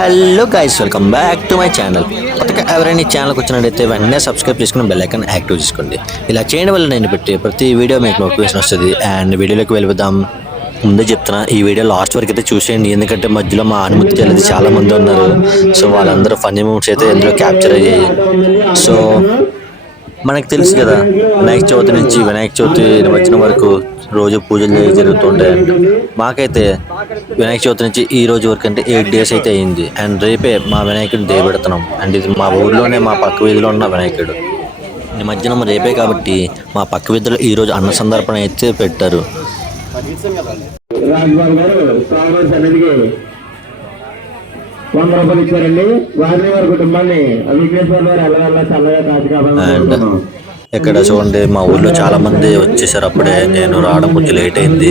Hello guys, welcome back to my channel. కొత్తగా ఎవరైనా ఈ ఛానల్కి వచ్చినట్టయితే వెంటనే సబ్స్క్రైబ్ చేసుకుని బెల్ ఐకాన్ యాక్టివ్ చేసుకోండి. ఇలా చేయడం వల్ల నేను పెట్టే ప్రతి వీడియో మీకు నోటిఫికేషన్ వస్తుంది. అండ్ వీడియోలోకి వెళ్ళిపోదాం. ముందే చెప్తున్నా, ఈ వీడియో లాస్ట్ వరకు అయితే చూసేయండి, ఎందుకంటే మధ్యలో మా అనుమతి తెలియదు చాలా మంది ఉన్నారు. సో వాళ్ళందరూ ఫన్నీ మూమెంట్స్ అయితే ఇందులో క్యాప్చర్ అయ్యాయి. సో మనకు తెలుసు కదా, వినాయక చవితి నుంచి వినాయక చవితి నిమజ్జనం వరకు రోజు పూజలు జరుగుతుంటాయండి. మాకైతే వినాయక చవితి నుంచి ఈ రోజు వరకు అంటే 8 days అయితే అయింది. అండ్ రేపే మా వినాయకుడిని దేవెడతాం. అండ్ ఇది మా ఊర్లోనే మా పక్క వీధిలో ఉన్న వినాయకుడు. నిమజ్జనం రేపే కాబట్టి మా పక్క వీధిలో ఈ రోజు అన్న సందర్పణ అయితే పెట్టారు. ఇక్కడ చూడండి, మా ఊర్లో చాలా మంది వచ్చేసారు. అప్పుడే నేను రావడం కొంచెం లేట్ అయింది.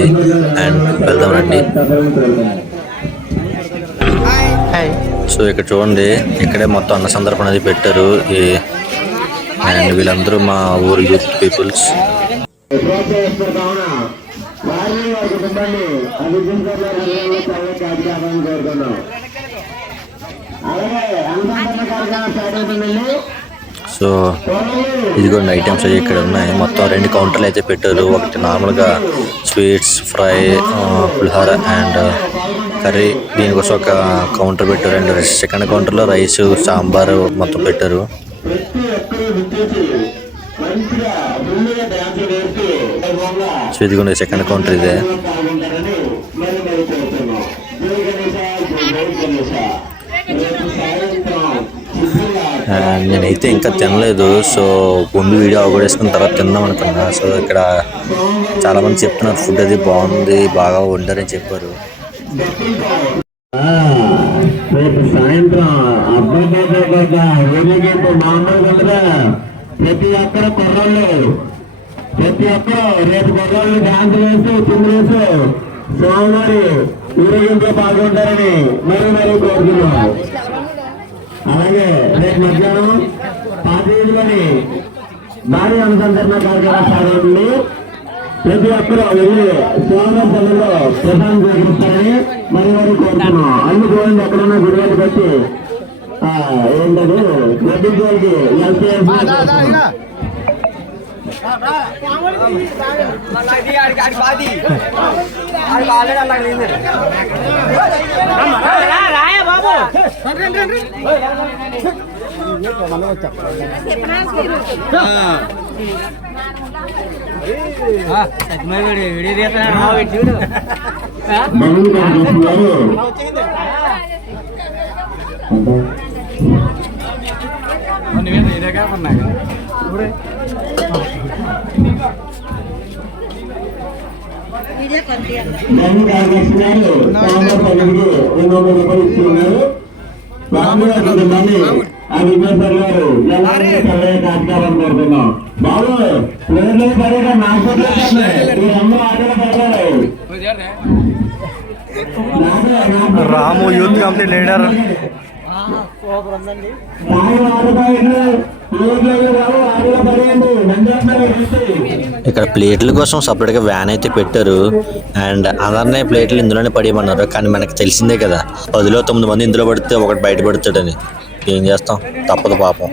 అండ్ వెళ్దాం రండి. సో ఇక్కడ చూడండి, ఇక్కడే మొత్తం అన్న సందర్భం అనేది పెట్టారు. అండ్ వీళ్ళందరూ మా ఊరు యూత్ పీపుల్స్. సో ఇదిగోండి ఐటమ్స్ అయితే ఇక్కడ ఉన్నాయి. మొత్తం 2 కౌంటర్లు అయితే పెట్టారు. ఒకటి నార్మల్గా sweets, fry, pulihora and curry, దీనికోసం ఒక కౌంటర్ పెట్టారు. అండ్ సెకండ్ కౌంటర్లో రైస్, సాంబార్ మొత్తం పెట్టారు. సో ఇదిగోండి సెకండ్ కౌంటర్ ఇదే. నేనైతే ఇంకా తినలేదు. సో ముందు వీడియో అవగొడేసుకున్న తర్వాత తిందాం అనుకున్నా. సో ఇక్కడ చాలా మంది చెప్తున్నారు ఫుడ్ అది బాగుంది, బాగా వండారని చెప్పారు. రేపు సాయంత్రం ప్రతి ఒక్కరు రేపు కుర్రాళ్ళు డాన్స్ వేస్తూ చిందు వేస్తూ స్వామివారి ఊరేగింపులో పాల్గొంటారని మరీ కోరుతున్నాం. అలాగే రేపు మధ్యాహ్నం పాతీలోని భారీ అనుసంధాన కార్యక్రమం సాగుతుంది. ప్రతి ఒక్కరూ వెళ్ళి స్వామివారి సన్నిధిలో ప్రశాంతం స్వీకరిస్తారని మరీ కోరుతున్నాం. అన్ని చూడండి, ఎక్కడన్నా గుడివాళ్ళకి వచ్చి ఏంటది నదికి రాము యూత్ కమిటీ లీడర్. ఇక్కడ ప్లేట్ల కోసం సపరేట్గా వ్యాన్ అయితే పెట్టారు. అండ్ అందరినీ ప్లేట్లు ఇందులోనే పడేయమన్నారు. కానీ మనకు తెలిసిందే కదా, 10లో 9 మంది ఇందులో పడితే ఒకటి బయట పడుతాడని. ఏం చేస్తాం, తప్పదు పాపం.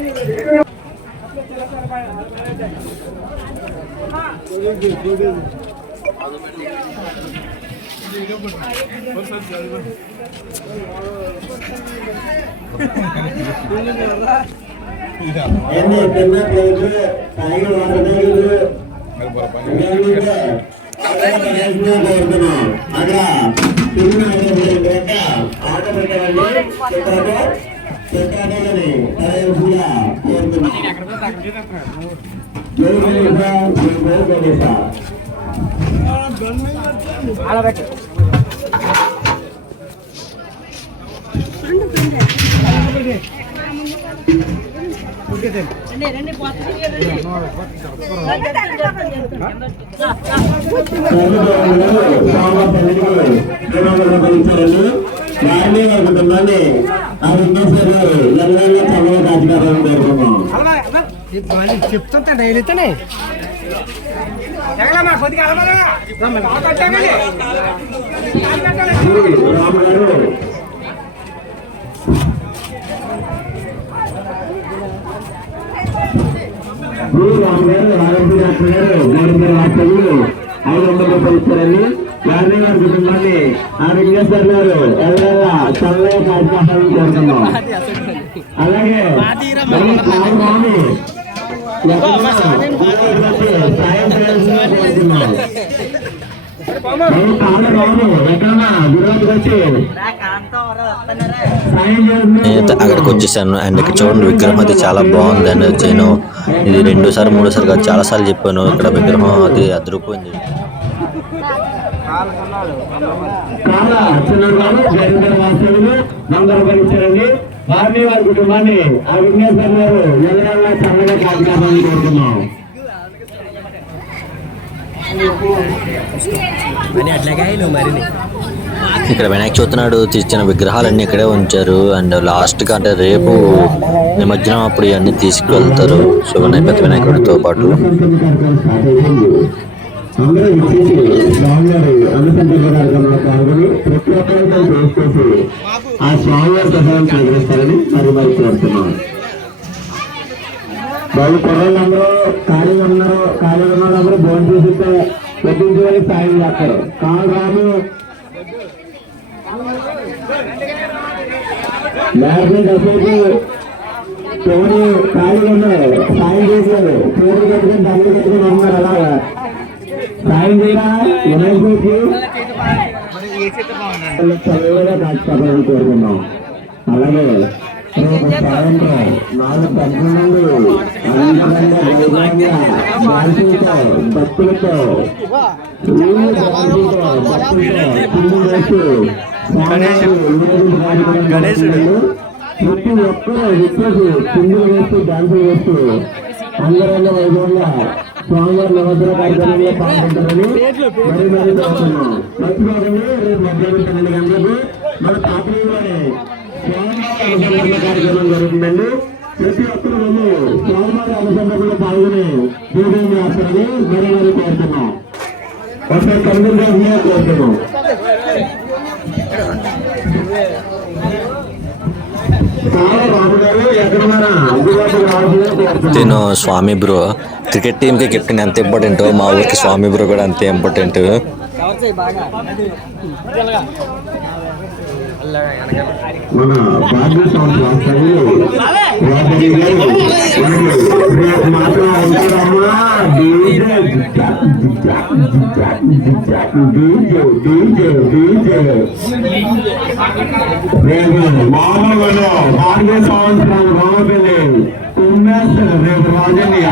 చెప్తుంటా డైలీతోనే ఇచ్చారండి. గాంధీ గారి కుటుంబాన్ని ఆ విఘ్నేశ్వర్ గారు ఎవరైనా చల్లగా కాల్చాలని కోరుతున్నాం. అలాగే సాయం చేయాల్సిందిగా కోరుతున్నాం. నేనైతే అక్కడికి వచ్చేసాను. అండ్ ఇక్కడ చూడండి విగ్రహం అది చాలా బాగుంది. అండ్ నేను ఇది 2సారి 3సారి కాదు చాలా సార్లు చెప్పాను, ఇక్కడ విగ్రహం అది అదిరిపోయింది. వారిని వారి కుటుంబాన్ని ఆ విఘ్నేశ్వర్ గారు ఎవరైనా చల్లగా కాపాడాలని కోరుతున్నాం. ఇక్కడ వినాయక చవితి నాడు తీర్చిన విగ్రహాలన్నీ ఇక్కడే ఉంచారు. అండ్ లాస్ట్గా అంటే రేపు నిమజ్జనం అప్పుడు ఇవన్నీ తీసుకువెళ్తారు. సో పెద్ద వినాయకుడితో పాటు అందరూ ఇచ్చేసి స్వామివారి అన్నసంతర్పణ కార్యక్రమంలో పాల్గొని ప్రతి ఒక్కరితో చేసి ఆ స్వామివారి ప్రసాదం స్వీకరిస్తారని మరి కోరుతున్నాం. వాళ్ళు కుర్రలందరూ ఖాళీగా ఉన్నారు, ఖాళీగా ఉన్న వాళ్ళందరూ భోజనం చేసితే వడ్డించుకొని సాయం చేస్తారు. కాదు ఎవరు ఖాళీగా ఉన్నారు, సాయం చేశారు, పేరు కట్టుకొని డబ్బులు కట్టుకొని ఉన్నారు. అలాగా సాయం చేయరా వినాయకుడికి చల్లగా కాచుకోవాలని కోరుకున్నాం. అలాగే రేపు సాయంత్రం 4:12 భక్తులతో ప్రతి ఒక్కరూ విప్పేసి పిందులు వేస్తూ డాన్సులు వేస్తూ అందరూ వైభవంగా స్వామివారి నవగ్రహ కార్యక్రమంలో పాల్గొంటారని మరీ కోరుతున్నాం. మర్చిపోకండి, రేపు మధ్యాహ్నం 12 గంటలకు మన పాత్రలోనే స్వామివారి అనుసంధాన కార్యక్రమం జరుగుతుందండి. ప్రతి ఒక్కరు వెళ్ళి స్వామివారి అనుసంధానంలో పాల్గొని పూజలు చేస్తారని మరీ కోరుతున్నాం. ఒకసారి కన్నుగా కోరుతున్నాం. నేను స్వామి బ్రో క్రికెట్ టీంకి కెప్టెన్ ఎంత ఇంపార్టెంట్, మా ఊరికి స్వామి బ్రో కూడా అంతే ఇంపార్టెంట్. మన మామూలు భారతీయ సంవత్సరం రామపల్లి కుమ్మేస్తారు రేపు రాజన్య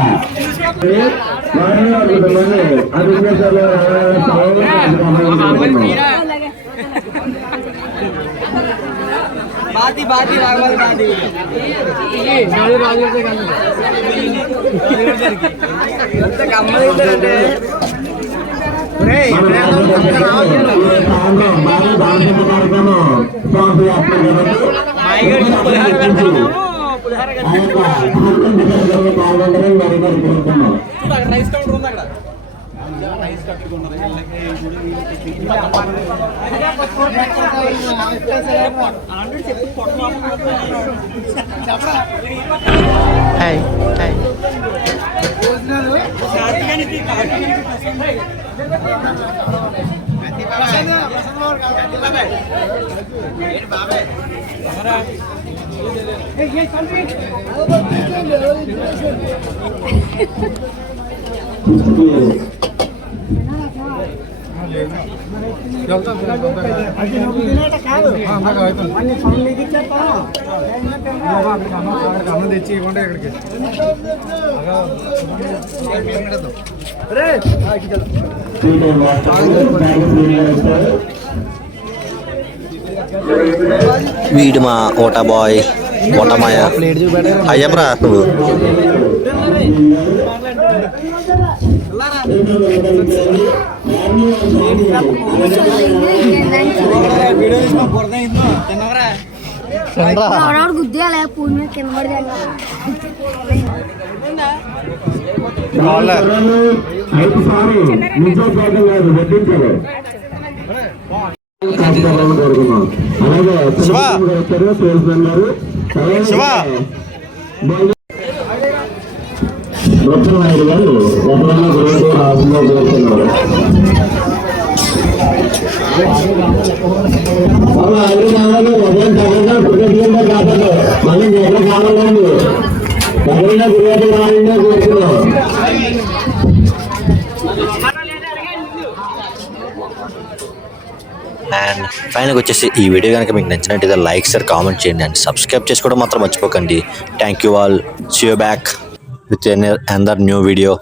బాతి రావాలి బాతి రైస్ కౌంటర్ ఉంది అక్కడ. తెచ్చి ఇవ్వండి ఇక్కడికి. వీడు మా ఓటా బాయ్ ఓటమాయ అయ్యబ్రా నువ్వు. గుద్దేయాలి పూల మీద కింద పడి నాయుడు గారు ఎక్కడన్నా గురువు రాజులో కోరుతున్నారు. అన్ని కావాలి ఉదయం తగ్గగా పుట్టిందా కాదండి మళ్ళీ ఎక్కడ కావాలండి ఎక్కడైనా గురువు రాజులో కోరుతున్నాం. అండ్ ఫైనల్గా వచ్చేసి ఈ వీడియో కనుక మీకు నచ్చినట్టయితే లైక్ సార్ కామెంట్ చేయండి అండ్ సబ్స్క్రైబ్ చేసుకోవడం మాత్రం మర్చిపోకండి. Thank you all. See you back with another new video.